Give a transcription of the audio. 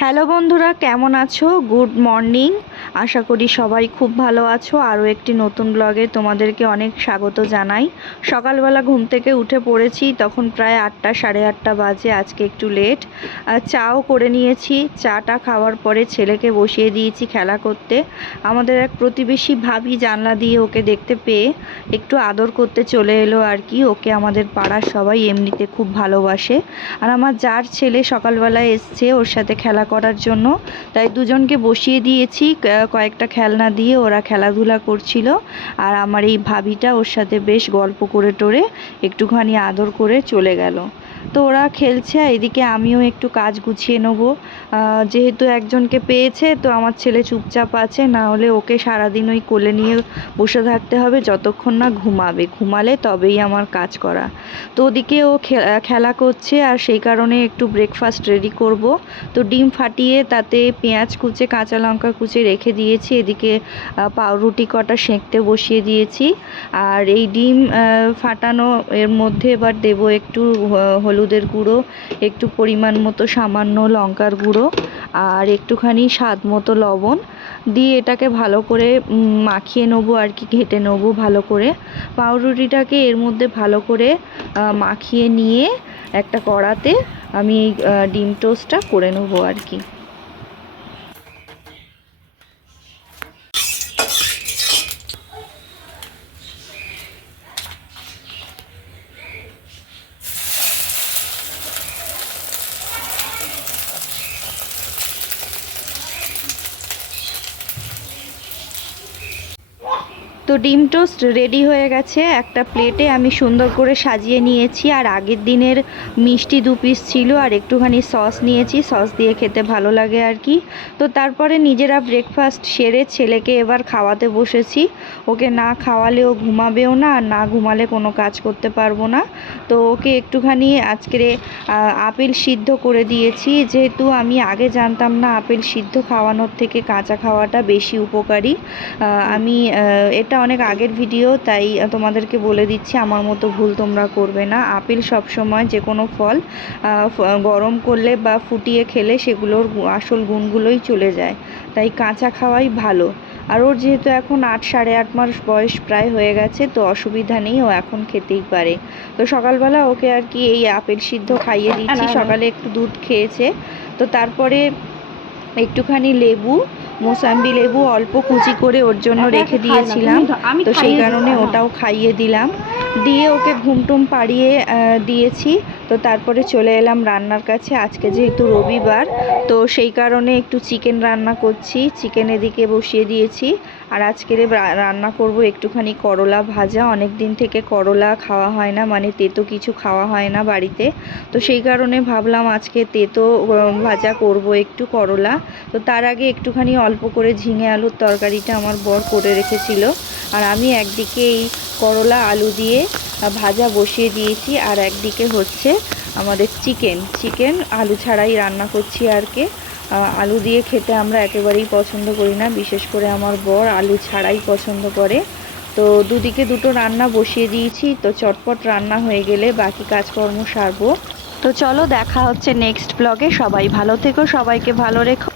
Hello বন্ধুরা, কেমন আছো? Good morning. আশা করি সবাই খুব ভালো আছো। আরও একটি নতুন ব্লগে তোমাদেরকে অনেক স্বাগত জানাই। সকালবেলা ঘুম থেকে উঠে পড়েছি, তখন প্রায় 8টা সাড়ে 8টা বাজে। আজকে একটু লেট। চাও করে নিয়েছি। চাটা খাওয়ার পরে ছেলেকে বসিয়ে দিয়েছি খেলা করতে। আমাদের এক প্রতিবেশী ভাবি জানলা দিয়ে ওকে দেখতে পেয়ে একটু আদর করতে চলে এলো আর কি। ওকে আমাদের পাড়ার সবাই এমনিতে খুব ভালোবাসে। আর আমার যার ছেলে সকালবেলায় এসছে ওর সাথে খেলা করার জন্য, তাই দুজনকে বসিয়ে দিয়েছি। কয়েকটা খেলনা দিয়ে ওরা খেলাধুলা করছিল। আর আমার এই ভাবিটা ওর সাথে বেশ গল্প করে টোরে একটুখানি আদর করে চলে গেল। তো ওরা খেলছে, এদিকে আমিও একটু কাজ গুছিয়ে নেব। যেহেতু একজনকে পেয়েছে, তো আমার ছেলে চুপচাপ আছে, না হলে ওকে সারাদিন ওই কোলে নিয়ে বসে থাকতে হবে যতক্ষণ না ঘুমাবে। ঘুমালে তবেই আমার কাজ করা। তো ওদিকে ও খেলা করছে, আর সেই কারণে একটু ব্রেকফাস্ট রেডি করব। তো ডিম ফাটিয়ে তাতে পেঁয়াজ কুচে কাঁচা লঙ্কা কুচে রেখে দিয়েছি। এদিকে পাউরুটি কটা সেঁকতে বসিয়ে দিয়েছি। আর এই ডিম ফাটানো এর মধ্যে এবার দেব একটু হলুদের গুঁড়ো, একটু পরিমাণ মতো সামান্য লঙ্কার গুঁড়ো, আর একটুখানি স্বাদ মতো লবণ দিয়ে এটাকে ভালো করে মাখিয়ে নেবো আর কি, ঘেটে নেবো ভালো করে। পাউরুটিটাকে এর মধ্যে ভালো করে মাখিয়ে নিয়ে একটা কড়াতে আমি ডিম টোস্টটা করে নেবো আর কি। তো ডিম টোস্ট রেডি হয়ে গেছে। একটা প্লেটে আমি সুন্দর করে সাজিয়ে নিয়েছি। আর আগের দিনের মিষ্টি 2 পিস ছিল, আর একটুখানি সস নিয়েছি, সস দিয়ে খেতে ভালো লাগে আর কি। তো তারপরে নিজেরা ব্রেকফাস্ট সেরে ছেলেকে এবার খাওয়াতে বসেছি। ওকে না খাওয়ালে ও ঘুমাবেও না, আর না ঘুমালে কোনো কাজ করতে পারবো না। তো ওকে একটুখানি আজকে আপেল সিদ্ধ করে দিয়েছি। যেহেতু আমি আগে জানতাম না আপেল সিদ্ধ খাওয়ানোর থেকে কাঁচা খাওয়াটা বেশি উপকারী। আমি এটা অনেক আগের ভিডিও, তাই তোমাদেরকে বলে দিচ্ছি, আমার মতো ভুল তোমরা করবে না। আপেল সবসময় যে কোনো ফল গরম করলে বা ফুটিয়ে খেলে সেগুলোর আসল গুণগুলোই চলে যায়, তাই কাঁচা খাওয়াই ভালো। আর ওর যেহেতু এখন 8 সাড়ে 8 মাস বয়স প্রায় হয়ে গেছে, তো অসুবিধা নেই, ও এখন খেতেই পারে। তো সকালবেলা ওকে আর কি এই আপেল সিদ্ধ খাইয়ে দিচ্ছি। সকালে একটু দুধ খেয়েছে। তো তারপরে একটুখানি লেবু, মোসাম্বি লেবু অল্প কুচি করে ওর জন্য রেখে দিয়েছিলাম, তো সেই কারণে ওটাও খাইয়ে দিলাম। দিয়ে ওকে ঘুমটুম পাড়িয়ে দিয়েছি। তো তারপরে চলে এলাম রান্নার কাছে। আজকে যেহেতু রবিবার, তো সেই কারণে একটু চিকেন রান্না করছি। চিকেন এদিকে বসিয়ে দিয়েছি। আর আজকের রান্না করব একটুখানি করলা ভাজা। অনেক দিন থেকে করলা খাওয়া হয় না, মানে তেতো কিছু খাওয়া হয় না বাড়িতে। তো সেই কারণে ভাবলাম আজকে তেতো ভাজা করব একটু করলা। তো তার আগে একটুখানি অল্প করে ঝিঙে আলুর তরকারিটা আমার বর করে রেখেছিল, আর আমি একদিকে এই করলা আলু দিয়ে ভাজা বসিয়ে দিয়েছি। আর একদিকে হচ্ছে আমাদের চিকেন আলু ছাড়াই রান্না করছি আর কি। আলু দিয়ে খেতে আমরা একেবারেই পছন্দ করি না, বিশেষ করে আমার বর আলু ছাড়াই পছন্দ করে। তো দুদিকে দুটো রান্না বসিয়ে দিয়েছি। তো চটপট রান্না হয়ে গেলে বাকি কাজকর্ম সারবো। তো চলো, দেখা হচ্ছে নেক্সট ব্লগে। সবাই ভালো থেকো, সবাইকে ভালো রেখো।